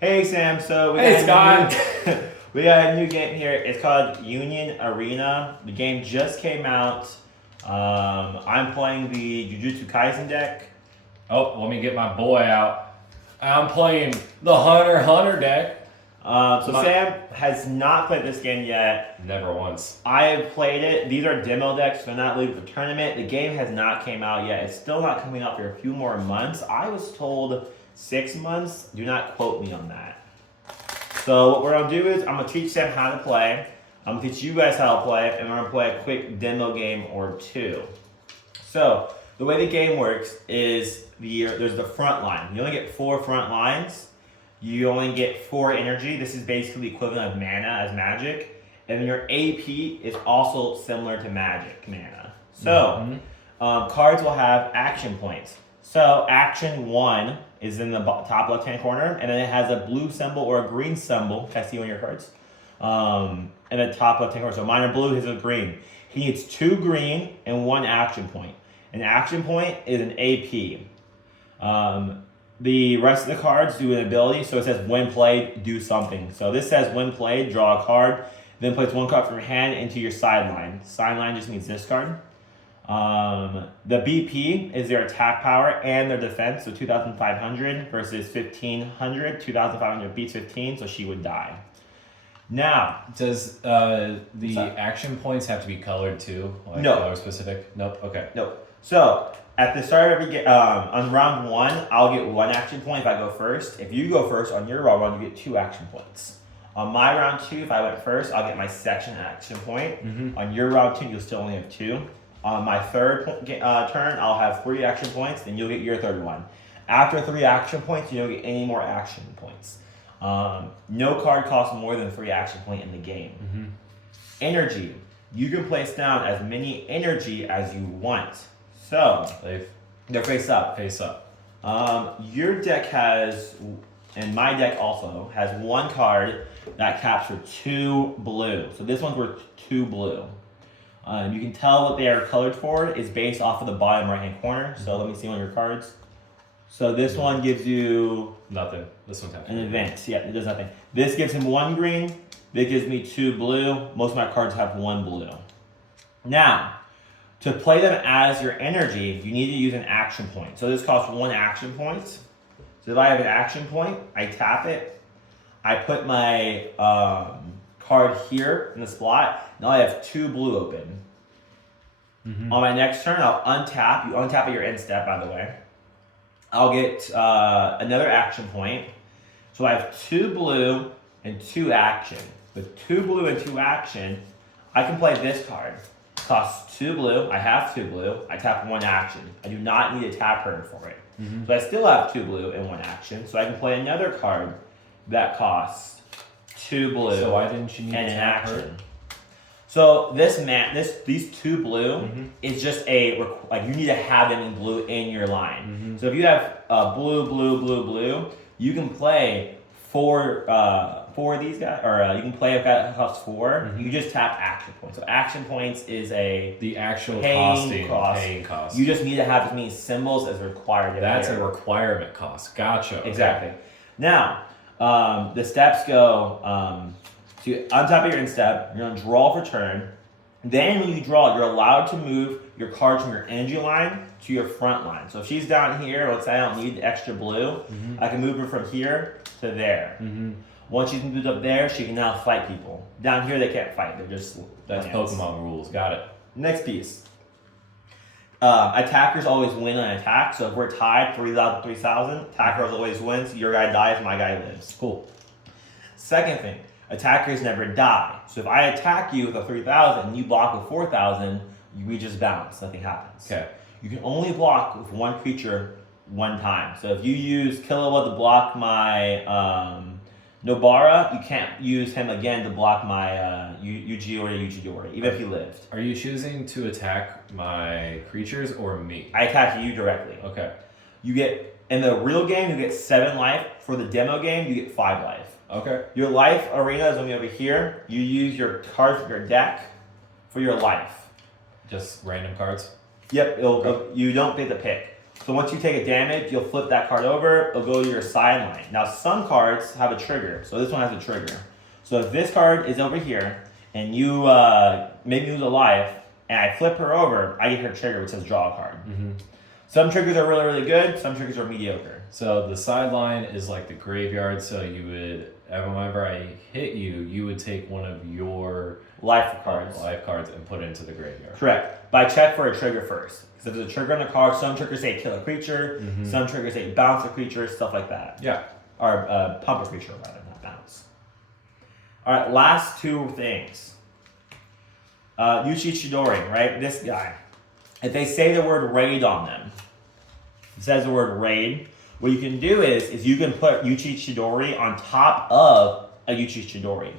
Hey Sam, so Hey Scott. we got a new game here. It's called Union Arena. The game just came out. I'm playing the Jujutsu Kaisen deck. Oh, let me get my boy out. I'm playing the Hunter deck. Sam has not played this game yet. Never once. I have played it. These are demo decks. They're not legal for tournament. The game has not came out yet. It's still not coming out for a few more months. I was told 6 months. Do not quote me on that. So what we're gonna do is I'm gonna teach Sam how to play. I'm gonna teach you guys how to play, and we're gonna play a quick demo game or two. So the way the game works is there's the front line. You only get 4 front lines. You only get 4 energy. This is basically the equivalent of mana as magic. And your AP is also similar to magic mana. So cards will have action points. So action 1 is in the top left-hand corner, and then it has a blue symbol or a green symbol. Can I see on your cards? In the top left-hand corner. So mine are blue, his is green. He needs 2 green and 1 action point. An action point is an AP. The rest of the cards do an ability, so it says when played, do something. So this says when played, draw a card, then place 1 card from your hand into your sideline. Sideline just means this card. The BP is their attack power and their defense, so 2,500 versus 1,500. 2,500 beats 15, so she would die. Now, Does the action points have to be colored too? Like No. Color specific? Nope. Okay. no. So at the start of every on round 1, I'll get 1 action point if I go first. If you go first on your round 1, you get 2 action points. On my round 2, if I went first, I'll get my section action point. On your round 2, you'll still only have 2. On my third turn, I'll have 3 action points, then you'll get your third one. After 3 action points, you don't get any more action points. No card costs more than 3 action point in the game. Energy. You can place down as many energy as you want. So, they're face up. Face up. Your deck has, and my deck also, has 1 card that caps for 2 blue. So this one's worth 2 blue. You can tell what they are colored for is based off of the bottom right hand corner. So let me see one of your cards. So this one gives you Nothing. This one's an event. Yeah, it does nothing. This gives him 1 green. This gives me 2 blue. Most of my cards have 1 blue. Now, to play them as your energy, you need to use an action point. So this costs 1 action point. So if I have an action point, I tap it. I put my card here in the slot. Now I have 2 blue open. On my next turn, I'll untap. You untap at your end step, by the way. I'll get another action point. So I have 2 blue and 2 action. With 2 blue and 2 action, I can play this card. It costs 2 blue. I have 2 blue. I tap 1 action. I do not need to tap her for it. So I still have 2 blue and 1 action. So I can play another card that costs 2 blue. So why didn't you need and to an tap action. her? So these 2 blue is just like you need to have them in blue in your line. So if you have blue, blue, blue, blue, you can play 4 of these guys, or you can play a guy that costs 4. You just tap action points. So action points is The actual paying cost. You just need to have as many symbols as required. That's a requirement cost. Gotcha. Okay. Exactly. Now, the steps go. So on top of your end step, you're gonna draw for turn. Then when you draw, you're allowed to move your cards from your energy line to your front line. So if she's down here, let's say I don't need the extra blue, I can move her from here to there. Once she's moved up there, she can now fight people. Down here, they can't fight. They're just That's lands. Pokemon rules. Got it. Next piece. Attackers always win on attack. So if we're tied 3,000, 3,000, attackers always wins. Your guy dies, my guy lives. Cool. Second thing, attackers never die. So if I attack you with a 3,000 and you block with 4,000, we just bounce. Nothing happens. Okay. You can only block with 1 creature 1 time. So if you use Killua to block my Nobara, you can't use him again to block my Ujiori, even if he lived. Are you choosing to attack my creatures or me? I attack you directly. Okay. You get, in the real game, you get 7 life. For the demo game, you get 5 life. Okay. Your life arena is only over here. You use your cards from your deck for your life. Just random cards? Yep, you don't get to pick. So once you take a damage, you'll flip that card over, it'll go to your sideline. Now some cards have a trigger, so this one has a trigger. So if this card is over here, and you make me lose a life, and I flip her over, I get her trigger which says draw a card. Mm-hmm. Some triggers are really, really good, some triggers are mediocre. So the sideline is like the graveyard, so you would, whenever I hit you, you would take one of your Life cards. and put it into the graveyard. Correct. But I check for a trigger first. Because if there's a trigger on the card, some triggers say kill a creature, some triggers say bounce a creature, stuff like that. Yeah. Or pump a creature, rather, not bounce. Alright, last two things. Yuchi Chidori, right? This guy. If they say the word raid on them, it says the word raid, what you can do is you can put Yuchi Chidori on top of a Yuchi Chidori.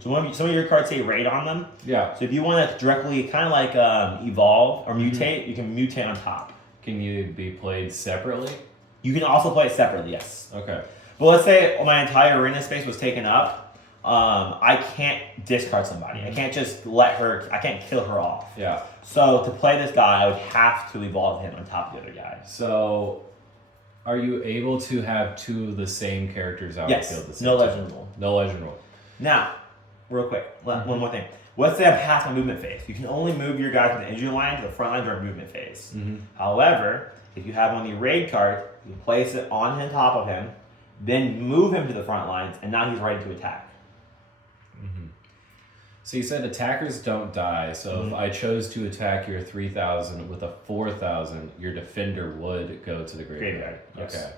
So some of your cards say raid on them. Yeah. So if you want to directly kind of like evolve or mutate, you can mutate on top. Can you be played separately? You can also play it separately, yes. Okay. But let's say my entire arena space was taken up. I can't discard somebody. I can't just I can't kill her off. Yeah. So to play this guy, I would have to evolve him on top of the other guy. So, are you able to have two of the same characters out Yes. the field at the same No time? legend rule. No legend rule. Now, real quick, one more thing. Let's say I'm past my movement phase. You can only move your guy from the injury line to the front line during movement phase. However, if you have one of the raid cards, you can place it on top of him, then move him to the front lines, and now he's ready to attack. So you said attackers don't die. So if I chose to attack your 3,000 with a 4,000, your defender would go to the graveyard. Yes. Okay.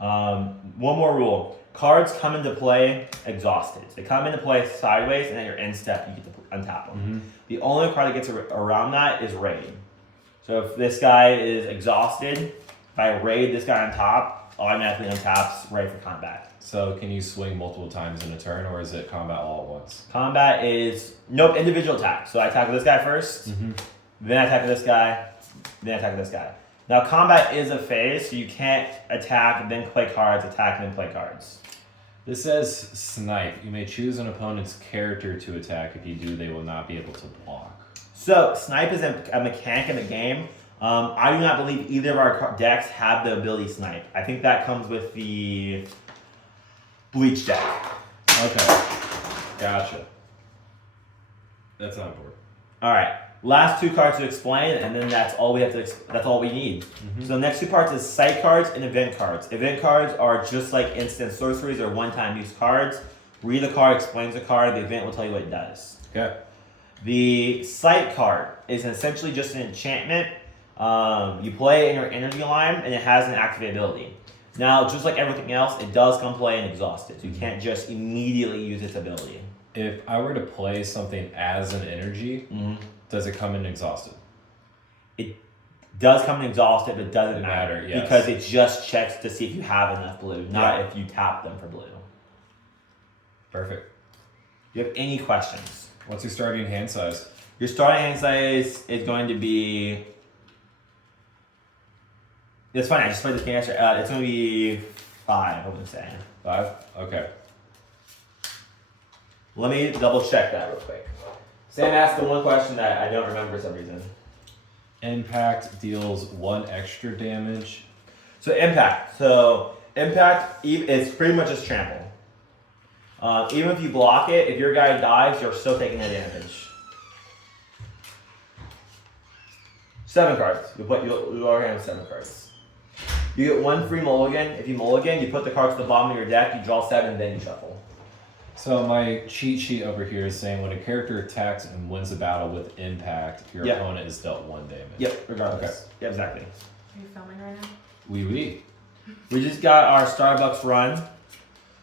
One more rule. Cards come into play exhausted. They come into play sideways, and then your end step, you get to untap them. The only card that gets around that is raid. So if this guy is exhausted, if I raid this guy on top, automatically untaps, ready for combat. So can you swing multiple times in a turn, or is it combat all at once? Combat is, nope, individual attack. So I attack this guy first, then I attack this guy, then I attack this guy. Now combat is a phase, so you can't attack and then play cards, attack and then play cards. This says snipe. You may choose an opponent's character to attack. If you do, they will not be able to block. So snipe is a mechanic in the game. I do not believe either of our decks have the ability snipe. I think that comes with the Bleach deck. Okay. Gotcha. That's not important. All right. Last two cards to explain, and then that's all we have to. That's all we need. So the next two parts is site cards and event cards. Event cards are just like instant sorceries or one-time use cards. Read the card, explains the card. The event will tell you what it does. Okay. The site card is essentially just an enchantment. You play it in your energy line, and it has an activate ability. Now, just like everything else, it does come play and exhausted. So you can't just immediately use its ability. If I were to play something as an energy, does it come in exhausted? It does come in exhausted, but it doesn't matter. Yes. Because it just checks to see if you have enough blue, not if you tap them for blue. Perfect. Do you have any questions? What's your starting hand size? Your starting hand size is going to be... It's funny, I just played this game yesterday. It's going to be 5, I would say. 5? Okay. Let me double check that real quick. Sam asked the one question that I don't remember for some reason. Impact deals 1 extra damage. So impact. Impact is pretty much just trample. Even if you block it, if your guy dies, you're still taking the damage. 7 cards. You already have 7 cards. You get 1 free mulligan. If you mulligan, you put the cards to the bottom of your deck, you draw 7, then you shuffle. So my cheat sheet over here is saying when a character attacks and wins a battle with impact, your opponent is dealt 1 damage. Yep, regardless. Okay. Yeah, exactly. Are you filming right now? Oui. We just got our Starbucks run.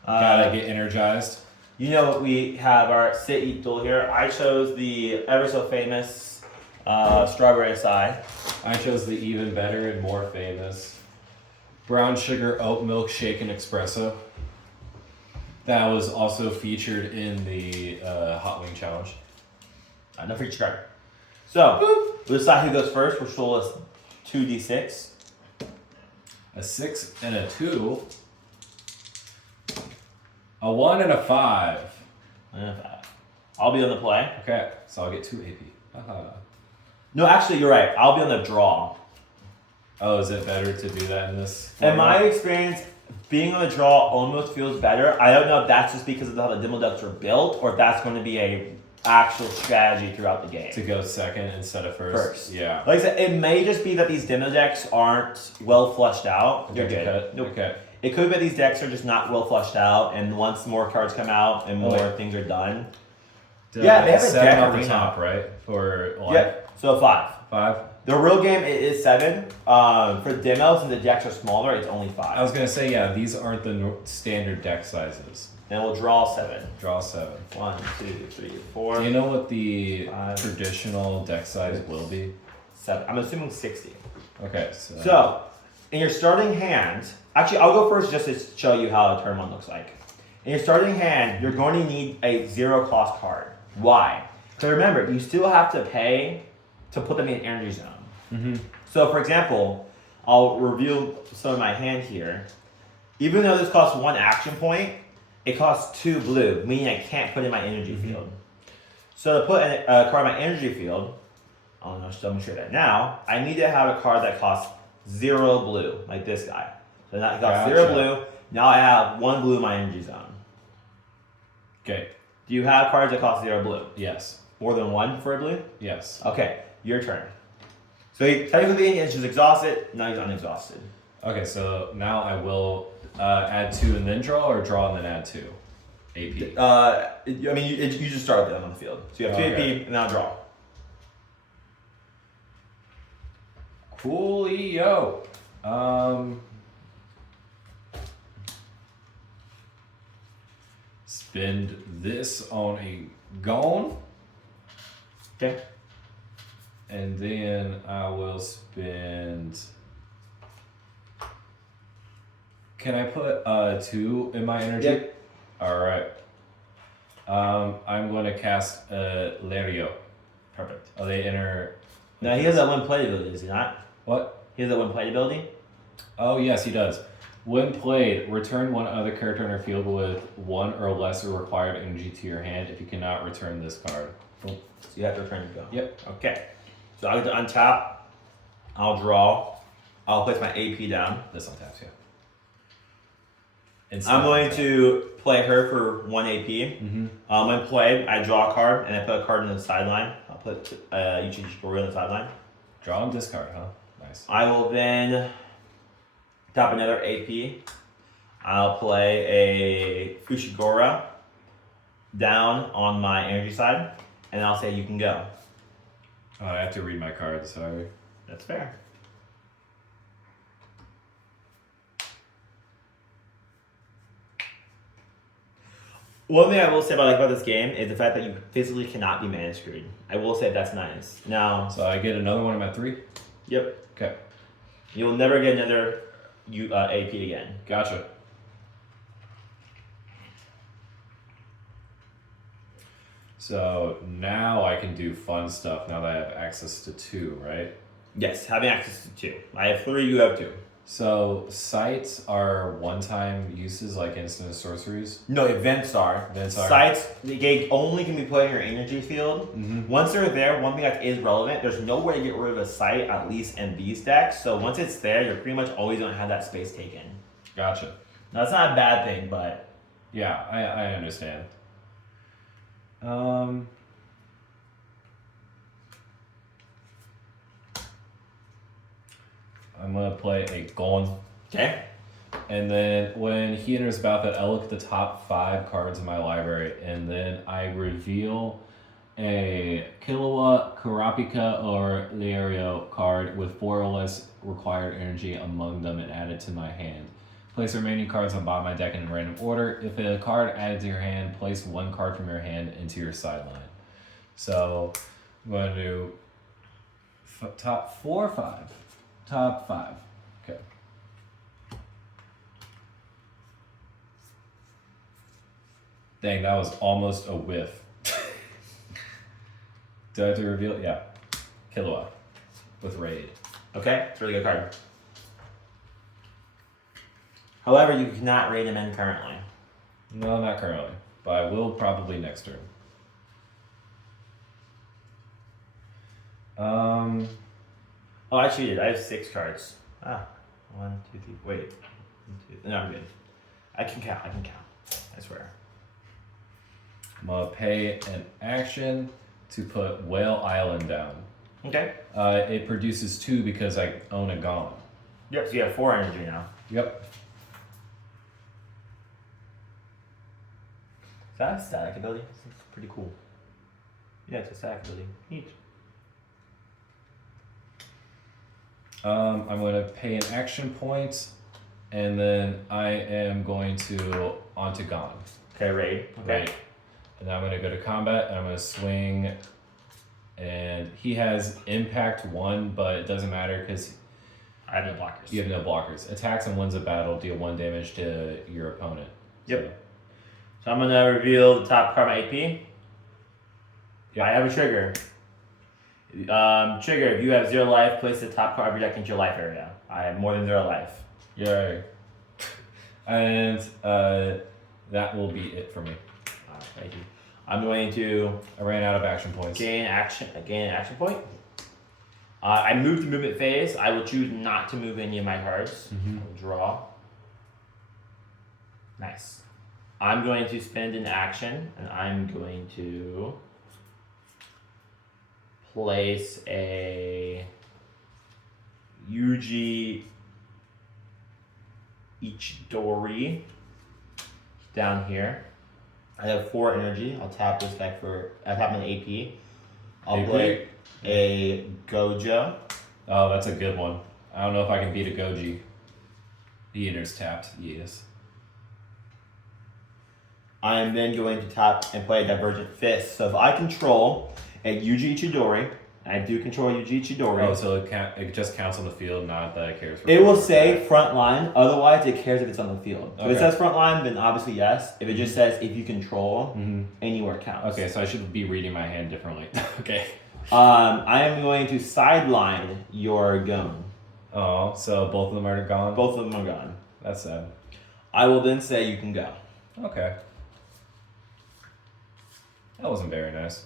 Gotta get energized. You know, we have our sit eat duel here. I chose the ever so famous strawberry acai. I chose the even better and more famous brown sugar oat milk shaken espresso. That was also featured in the Hot Wing Challenge. No free card. So, we'll decide who goes first. We'll roll us 2d6. A 6 and a 2. A 1 and a 5. I'll be on the play. Okay, so I'll get 2 AP. No, actually, you're right. I'll be on the draw. Oh, is it better to do that in this? In my format? experience, being on the draw almost feels better. I don't know if that's just because of how the demo decks are built, or if that's going to be a actual strategy throughout the game. To go second instead of first. Yeah. Like I said, it may just be that these demo decks aren't well fleshed out. You're good. Cut. Nope. Okay. It could be that these decks are just not well fleshed out, and once more cards come out and more things are done. Yeah, they have a 7 deck off the arena. top, right? For live? Yep. So 5. 5. The real game it is 7. For demos and the decks are smaller, it's only 5. I was gonna say, yeah, these aren't the standard deck sizes. And we'll draw 7. Draw 7. 1, 2, 3, 4. Do you know what the 5, traditional deck size will be? 7. I'm assuming 60. Okay, So, in your starting hand, actually, I'll go first just to show you how a turn 1 looks like. In your starting hand, you're going to need a 0 cost card. Why? So remember, you still have to pay to put them in energy zone. Mm-hmm. So, for example, I'll reveal some of my hand here. Even though this costs 1 action point, it costs 2 blue, meaning I can't put in my energy field. So to put a card in my energy field, I'll demonstrate that now, I need to have a card that costs 0 blue, like this guy. So now it costs 0 blue, now I have 1 blue in my energy zone. Okay. Do you have cards that cost 0 blue? Yes. More than 1 for a blue? Yes. Okay, your turn. So he technically is just exhausted, now he's unexhausted. Okay, so now I will add 2 and then draw, or draw and then add 2? AP. I mean, you just start them on the field. So you have 2 AP and now draw. Coolio. Spend this on a gone. Okay. And then I will spend. Can I put 2 in my energy? Yep. Alright. I'm going to cast Lario. Perfect. Oh, they enter. Now he has that 1 play ability, does he not? What? He has that 1 play ability? Oh, yes, he does. When played, return one other character in your field with 1 or less required energy to your hand if you cannot return this card. So you have to return your go. Yep. Okay. So I'll get to untap. I'll draw. I'll place my AP down. This untaps, yeah. I'm going to play her for 1 AP. Mm-hmm. When played, I draw a card and I put a card in the sideline. I'll put Yuchi Shikori on the sideline. Draw and discard, huh? Nice. I will then tap another AP. I'll play a Fushigura down on my energy side, and I'll say you can go. Oh, I have to read my cards, sorry. That's fair. One thing I will say about this game is the fact that you physically cannot be mana screwed. I will say that's nice. Now, So I get another one at 3? yep, Okay. you will never get another AP again. Gotcha. So now I can do fun stuff now that I have access to 2, right? Yes, having access to 2. I have 3, you have 2. So sites are one-time uses like instant sorceries. No, events are. Events are. Sites, they only can be put in your energy field. Mm-hmm. Once they're there, one thing that is relevant, there's no way to get rid of a site, at least in these decks. So once it's there, you're pretty much always going to have that space taken. Gotcha. Now, that's not a bad thing, but... Yeah, I understand. I'm gonna play a Gon. Okay. And then when he enters the battlefield, I look at the top 5 cards in my library, and then I reveal a Killua, Kurapika, or Lario card with 4 or less required energy among them and add it to my hand. Place the remaining cards on bottom of my deck in random order. If a card added to your hand, place 1 card from your hand into your sideline. So I'm going to do top 4 or 5? Top 5. Okay. Dang, that was almost a whiff. Do I have to reveal it? Yeah. Killua with Raid. Okay, it's a really good card. However, you cannot raid him in currently. No, not currently, but I will probably next turn. Oh, I cheated. I have 6 cards. Ah, 1, 2, 3. Wait. 1, 2. No, I'm good. I can count. I swear. I'm gonna pay an action to put Whale Island down. Okay. It produces 2 because I own a Gone. Yep. So you have 4 energy now. Yep. Is that a static ability? This is pretty cool. Yeah, it's a static ability. Neat. I'm going to pay an action point, and then I am going to onto Gone. Okay, raid. Okay. Right. And then I'm going to go to combat, and I'm going to swing. And he has impact 1, but it doesn't matter because I have no blockers. you have no blockers. Attacks and wins a battle, deal 1 damage to your opponent. Yep. So I'm gonna reveal the top card of my AP. Yeah. I have a trigger. Trigger, if you have 0 life, place the top card of your deck into your life area. I have more than 0 life. Yay. And that will be it for me. Thank you. I'm going to I ran out of action points. gain an action point. I moved to movement phase. I will choose not to move any of my cards. Mhm. I will draw. Nice. I'm going to spend an action, and I'm going to place a Yuji Ichidori down here. I have 4 energy. I'll tap this back I tap an AP. I'll play a Gojo. Oh, that's a good one. I don't know if I can beat a Goji. The Eater's tapped. Yes. I am then going to tap and play a Divergent Fist. So if I control a Yuji Ichidori, and I do control Yuji Ichidori. Oh, so it just counts on the field, not that it cares for. It will say front line, otherwise it cares if it's on the field. If it Okay. says front line, then obviously yes. If it just says if you control, Mm-hmm. anywhere counts. Okay, so I should be reading my hand differently. Okay. I am going to sideline your Gon. Oh, so both of them are gone? Both of them are gone. That's sad. I will then say you can go. Okay. That wasn't very nice.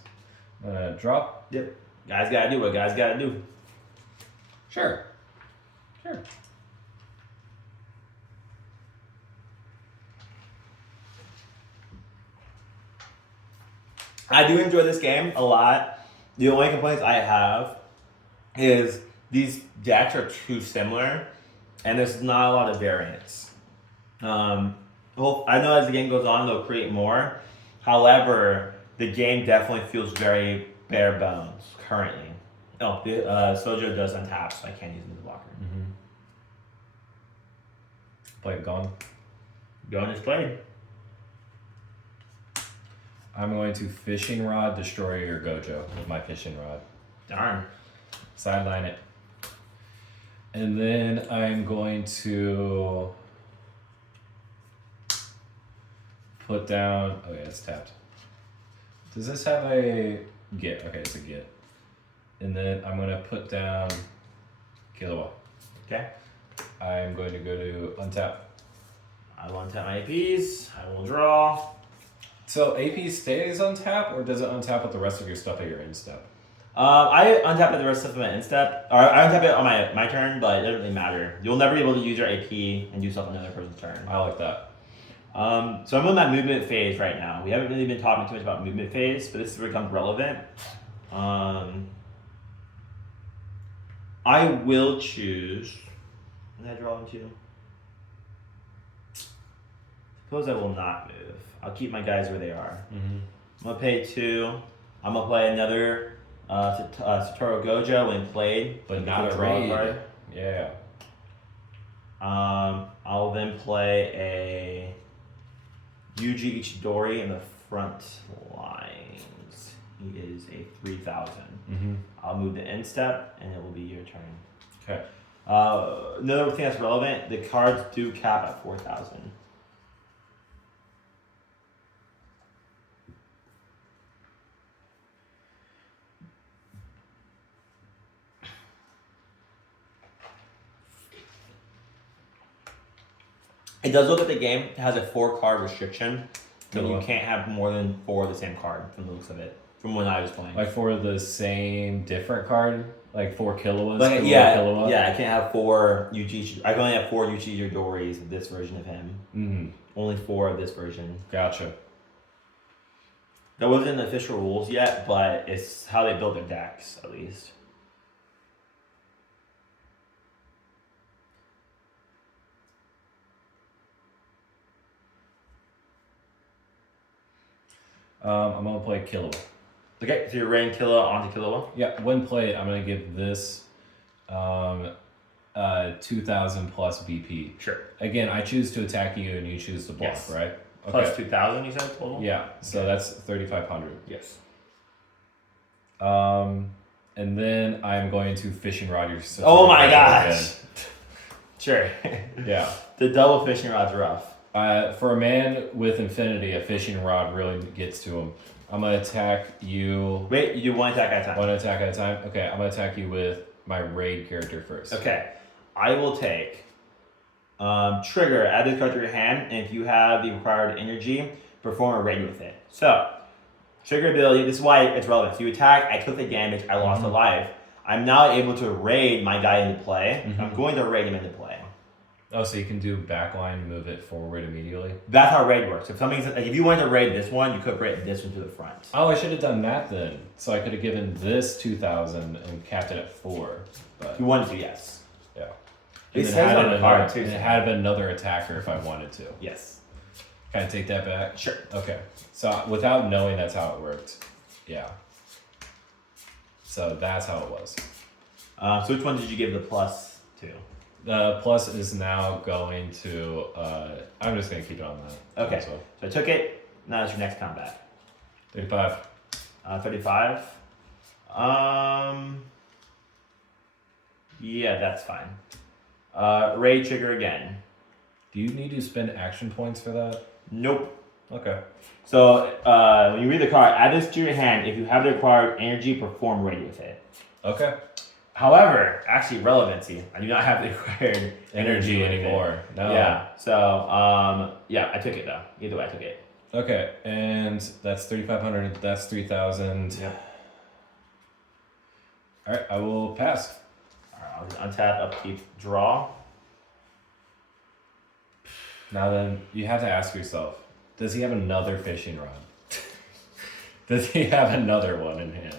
I'm gonna drop. Yep. Guys gotta do what guys gotta do. Sure. Sure. I do enjoy this game a lot. The only complaints I have is these decks are too similar, and there's not a lot of variance. Well, I know as the game goes on, they'll create more. However, the game definitely feels very bare bones currently. Oh, the Sojo does untap, so I can't use him as a blocker. Mm-hmm. Play it gone. Gon is played. I'm going to fishing rod destroy your Gojo with my fishing rod. Darn. Sideline it. And then I'm going to put down. Oh yeah, it's tapped. Does this have a get? Okay, it's a get. And then I'm gonna put down Killua. Okay. I'm going to go to untap. I will untap my APs. I will draw. So AP stays on tap, or does it untap with the rest of your stuff at your end step? I untap it the rest of my end step. Or I untap it on my turn, but it doesn't really matter. You'll never be able to use your AP and do stuff on another person's turn. I like that. So I'm in that movement phase right now. We haven't really been talking too much about movement phase, but this has become relevant. I will choose. What did I draw into? Suppose I will not move. I'll keep my guys where they are. Mm-hmm. I'm gonna pay 2. I'm gonna play another Satoru Gojo when played, But not a draw raid. card. Yeah. I'll then play a Yuji Ichidori in the front lines. He is a 3,000. Mm-hmm. I'll move the end step, and it will be your turn. Okay. Another thing that's relevant: the cards do cap at 4,000. It does look at the game. It has a 4-card restriction. So you can't have more than 4 of the same card from the looks of it. From when I was playing. Like for the same different card? Like 4 kilowatts. Like, Killua, Killua? yeah, I can't have 4 Yuji. I can only have 4 Yuji Doris of this version of him. Mm-hmm. Only 4 of this version. Gotcha. That wasn't in the official rules yet, but it's how they build their decks, at least. I'm gonna play Killua. Okay, so you're raiding Killua onto Killua? Yeah, when played, I'm gonna give this 2,000 plus BP. Sure. Again, I choose to attack you and you choose to block, Yes. right? Okay. Plus 2,000, you said total? Yeah, so Okay. that's 3,500. Yes. And then I'm going to fishing rod your sister. Oh my gosh! Sure. Yeah. The double fishing rod's rough. For a man with infinity, a fishing rod really gets to him. I'm gonna attack you. Wait, you do one attack at a time. One attack at a time? Okay, I'm gonna attack you with my raid character first. Okay. I will take trigger, add this card to your hand, and if you have the required energy, perform a raid with it. So, trigger ability, this is why it's relevant. So you attack, I took the damage, I lost a life. I'm now able to raid my guy into play. I'm going to raid him into play. Oh, so you can do backline, move it forward immediately? That's how raid works. If something's like, if you wanted to raid this one, you could raid this one to the front. Oh, I should have done that then. So I could have given this 2,000 and capped it at 4. But If you wanted to, yes. yeah. It And then says had on the another- card, too, and so- it had another attacker if I wanted to. Yes. Can I take that back? Sure. Okay. So without knowing that's how it worked. Yeah. So that's how it was. So which one did you give the plus to? The plus is now going to, I'm just going to keep it on that. Okay. So So I took it. Now it's your next combat. 35. 35. Yeah, that's fine. Raid trigger again. Do you need to spend action points for that? Nope. Okay. So when you read the card, add this to your hand. If you have the required energy, perform raid with it. Okay. However, actually relevancy. I do not have the required Energy with it. anymore. No. Yeah. So yeah, I took it though. Either way, I took it. Okay, and that's 3,500. That's 3,000. Yeah. All right, I will pass. Alright, I'll just untap, upkeep, draw. Now then, you have to ask yourself: does he have another fishing rod? Does he have another one in hand?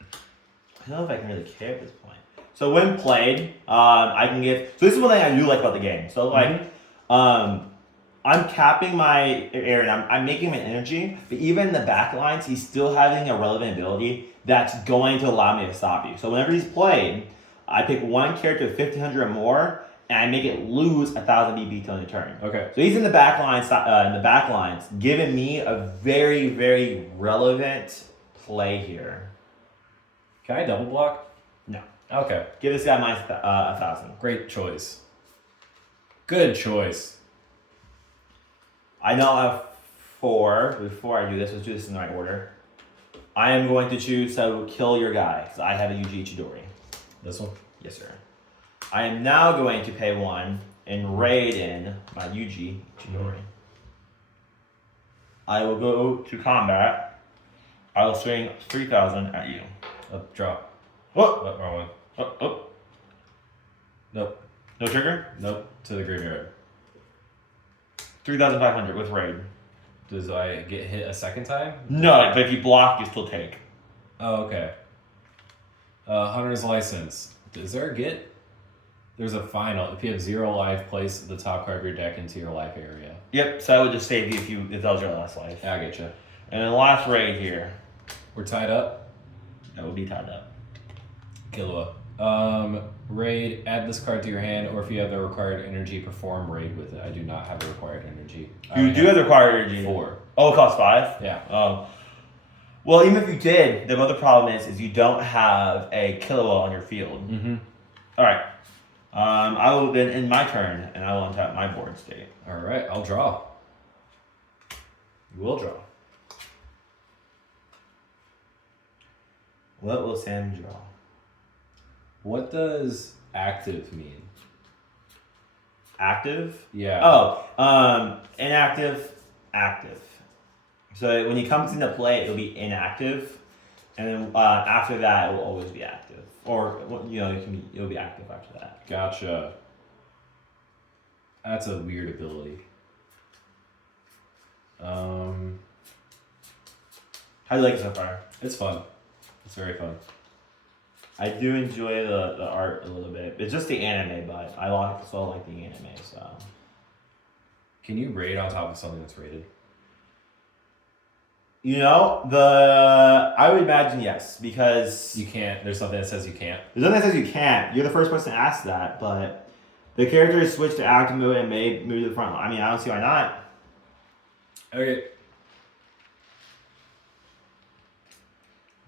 I don't know if I can really care at this point. So when played, I can give. So this is one thing I do like about the game. So like, I'm capping my area. And I'm making my energy, but even in the back lines, he's still having a relevant ability that's going to allow me to stop you. So whenever he's played, I pick one character with 1,500 or more, and I make it lose 1,000 BP till the turn. Okay. So he's in the back lines, giving me a very, very relevant play here. Can I double block? No. Okay. Give this guy minus 1,000. Great choice. Good choice. I now have 4. Before I do this, let's do this in the right order. I am going to choose to kill your guy, because I have a Yuji Chidori. This one? Yes, sir. I am now going to pay 1 and raid in my Yuji Chidori. I will go to combat. I will swing 3,000 at you. Up, drop. Whoa! Oh, wrong one. Oh. Nope. No trigger? Nope. To the graveyard. 3,500 with raid. Does I get hit a second time? No, but if you block, you still take. Oh, okay. Hunter's license. Is there a get? There's a final. If you have 0 life, place the top card of your deck into your life area. Yep, so I would just save you if that was your last life. Yeah, I get you. And then last raid here. We're tied up. That would be tied up. Killua. Raid, add this card to your hand, or if you have the required energy, perform raid with it. I do not have the required energy. You do have the required energy. 4. Oh, it costs 5? Yeah. Well, even if you did, the other problem is you don't have a Killua on your field. Mm-hmm. Alright. I will then end my turn, and I will untap my board state. All right, I'll draw. You will draw. What will Sam draw? What does active mean? Active? Yeah. Oh, inactive, active. So when he comes into play, it'll be inactive. And then after that, it will always be active. Or, it'll be active after that. Gotcha. That's a weird ability. How do you like it so far? It's fun. It's very fun. I do enjoy the art a little bit. It's just the anime, but I also like the anime, so. Can you raid on top of something that's rated? I would imagine yes, because You can't. There's something that says you can't. there's nothing that says you can't. You're the first person to ask that, but the character is switched to active mode and may move to the front line. I mean, I don't see why not. Okay.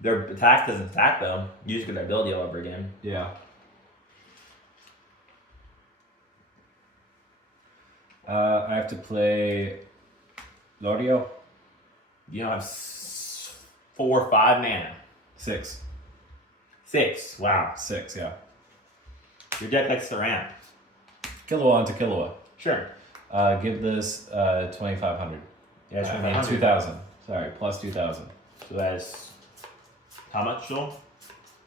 Their attack doesn't stack though. You just get their ability all over again. Yeah. I have to play Lorio. You have 4 or 5 mana. 6. 6. Wow. 6, yeah. Your deck likes the ramp. Killua onto Killua. Sure. Give this 2,500. Yeah, I mean 2,000. Sorry, plus 2,000. So that's how much total?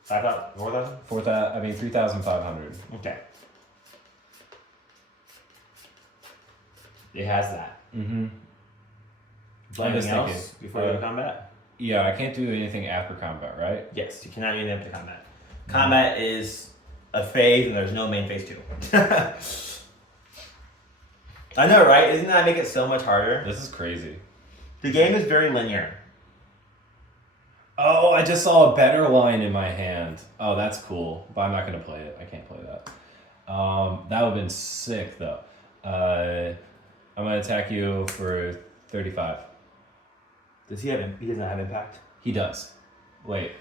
5,000? 4,000? 4,000. I mean 3,500. Okay. It has that. Mm-hmm. Anything just else thinking, before you go to combat? Yeah, I can't do anything after combat, right? Yes, you cannot do anything after combat. Combat is a phase, and there's no main phase 2. I know, right? Isn't that make it so much harder? This is crazy. The game is very linear. Oh, I just saw a better line in my hand. Oh, that's cool. But I'm not going to play it. I can't play that. That would have been sick, though. I'm going to attack you for 35. He does not have impact? He does. Wait.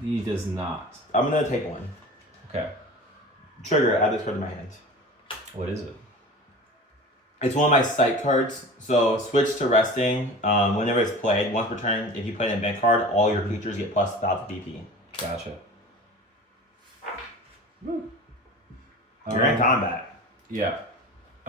He does not. I'm going to take one. Okay. Trigger, add this card to my hand. What is it? It's one of my sight cards. So switch to resting. Whenever it's played, once per turn, if you play an event card, all your creatures get plus 1,000 BP. Gotcha. You're in combat. Yeah.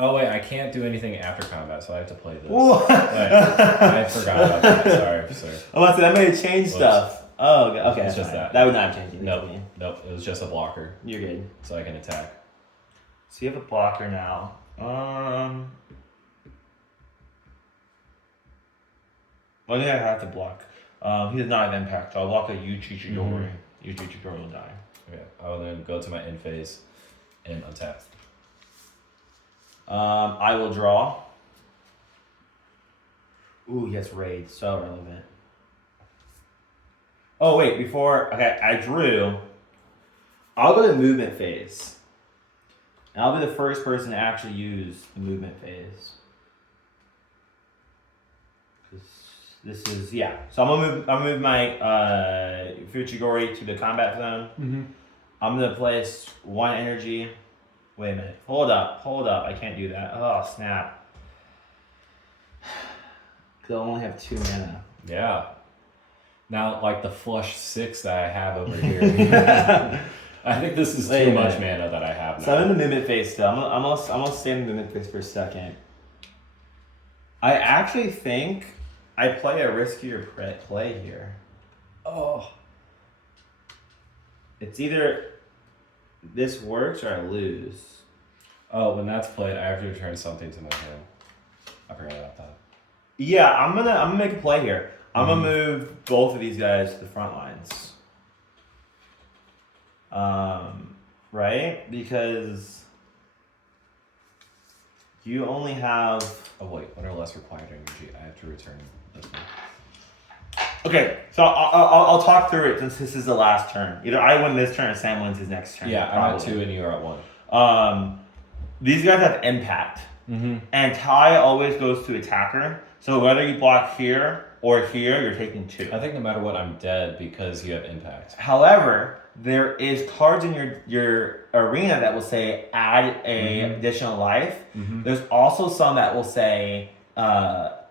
Oh, wait, I can't do anything after combat, so I have to play this. Whoa. Wait, I forgot about that. Sorry. Oh, I said that may change Whoops. stuff. Oh, okay. It's just fine. that. That would not change anything. Nope. It was just a blocker, You're good. so I can attack. So you have a blocker now. Well, I think I have to block. He does not have impact, so I'll block a Yuchi Chidori. Yuchi Chidori will die. Okay, I will then go to my end phase and untap. I will draw. Ooh, yes, raid. So relevant. Oh, wait, okay, I drew. I'll go to movement phase. And I'll be the first person to actually use the movement phase. This is, yeah. So I'm gonna move my Fuchigori to the combat zone. Mm-hmm. I'm gonna place 1 energy. Wait a minute. Hold up. I can't do that. Oh, snap. Because I only have 2 mana. Yeah. Now, like the flush 6 that I have over here. I think this is too much mana that I have now. So I'm in the movement phase still. I'm gonna stay in the movement phase for a second. I actually think I play a riskier play here. Oh. It's either this works or I lose. Oh, when that's played, I have to return something to my hand. I forgot about that. Yeah, I'm gonna make a play here. I'm gonna move both of these guys to the front lines. Right? Because you only have. Oh wait, what are less required energy? I have to return this one. Okay, so I'll talk through it since this is the last turn. Either I win this turn or Sam wins his next turn. Yeah, I'm at 2 and you're at 1. These guys have impact. Mm-hmm. And tie always goes to attacker. So whether you block here or here, you're taking 2. I think no matter what, I'm dead because you have impact. However, there is cards in your arena that will say add a additional life. Mm-hmm. There's also some that will say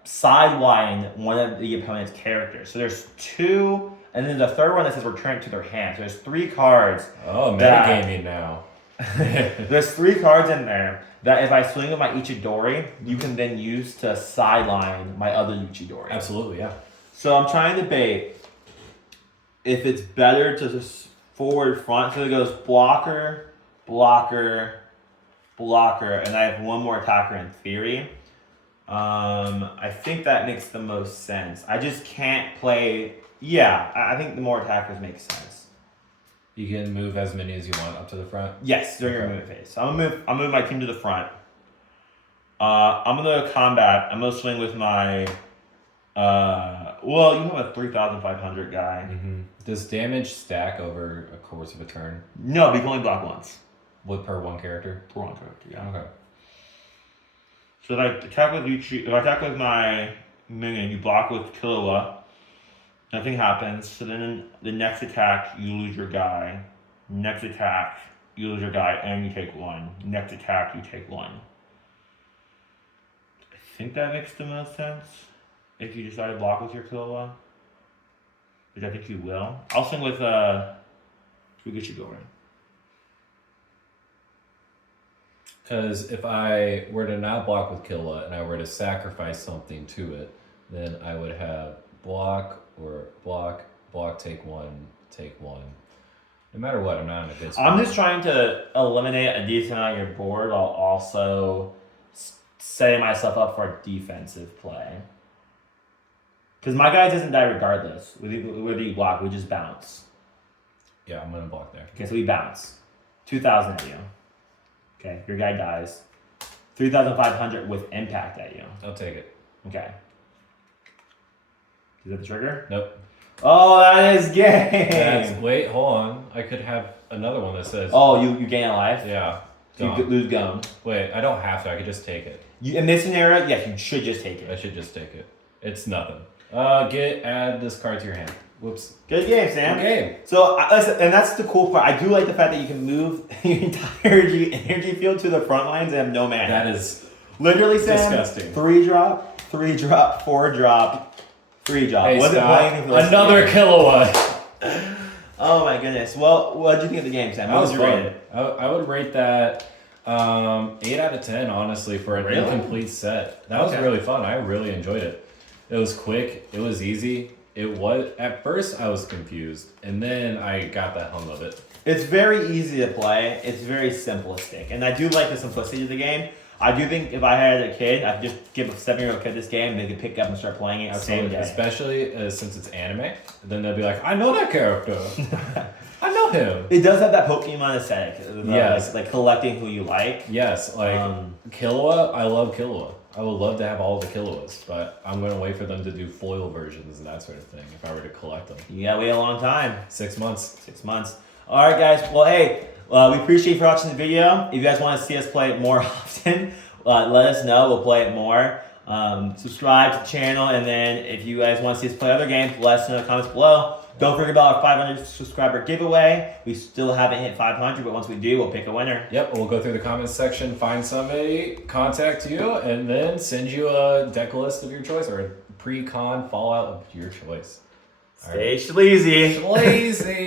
sideline one of the opponent's characters. So there's 2, and then the third one that says return it to their hand. So there's 3 cards. Oh, metagaming now. There's 3 cards in there that if I swing with my Ichidori, you can then use to sideline my other Ichidori. Absolutely, yeah. So I'm trying to bait. if it's better to just forward front. So it goes blocker, blocker, blocker, and I have one more attacker in theory. I think that makes the most sense. I just can't play. Yeah, I think the more attackers make sense. You can move as many as you want up to the front. Yes, during your movement phase. So I'm gonna move my team to the front. I'm gonna combat. I'm gonna swing with my. Well, you have a 3,500 guy. Mm-hmm. Does damage stack over a course of a turn? No, but you can only block once. With per one character? Per one character, yeah. Okay. So if I attack with if I attack with my minion, you block with Killua. Nothing happens. So then the next attack, you lose your guy. Next attack, you lose your guy, and you take one. Next attack, you take one. I think that makes the most sense. If you decide to block with your Killua, which I think you will. I'll swing with we get you going. Because if I were to not block with Killua and I were to sacrifice something to it, then I would have block or block, take one. No matter what, I'm not in a good spot. I'm just trying to eliminate a decent amount of your board while also setting myself up for a defensive play. Because my guy doesn't die regardless. Whether you block, we just bounce. Yeah, I'm going to block there. Okay, so we bounce. 2,000 at you. Okay, your guy dies. 3,500 with impact at you. I'll take it. Okay. Is that the trigger? Nope. Oh, that is gay. Wait, hold on. I could have another one that says... Oh, you gain a life? Yeah. So you lose gum. Wait, I don't have to. I could just take it. In this scenario, yes, you should just take it. I should just take it. It's nothing. Add this card to your hand. Whoops. Good game, Sam. Good game. So, and that's the cool part. I do like the fact that you can move your entire energy field to the front lines and have no mana. That is literally, Sam, disgusting. 3-drop, 3-drop, 4-drop, 3-drop. Hey, Wasn't playing anything for this another game. kilowatt. Oh my goodness. Well, what did you think of the game, Sam? What That was would you rate fun. it? I would rate that 8 out of 10, honestly, for an Really? incomplete set. That was really fun. I really enjoyed it. It was quick. It was easy. It was, at first I was confused, and then I got the hung of it. It's very easy to play. It's very simplistic. And I do like the simplicity of the game. I do think if I had a kid, I could just give a 7-year-old kid this game, and they could pick up and start playing it same day. Especially since it's anime, then they'll be like, I know that character. I know him. It does have that Pokemon aesthetic. Yes. Like collecting who you like. Yes, like Killua, I love Killua. I would love to have all the Killuas, but I'm going to wait for them to do foil versions and that sort of thing if I were to collect them. You gotta wait a long time. 6 months. 6 months. All right, guys. Well, hey, we appreciate you for watching the video. If you guys want to see us play it more often, let us know. We'll play it more. Subscribe to the channel, and then if you guys want to see us play other games, let us know in the comments below. Don't forget about our 500 subscriber giveaway. We still haven't hit 500, but once we do, we'll pick a winner. Yep, we'll go through the comments section, find somebody, contact you, and then send you a deck list of your choice or a pre-con Fallout of your choice. Stay sleazy. Sleazy.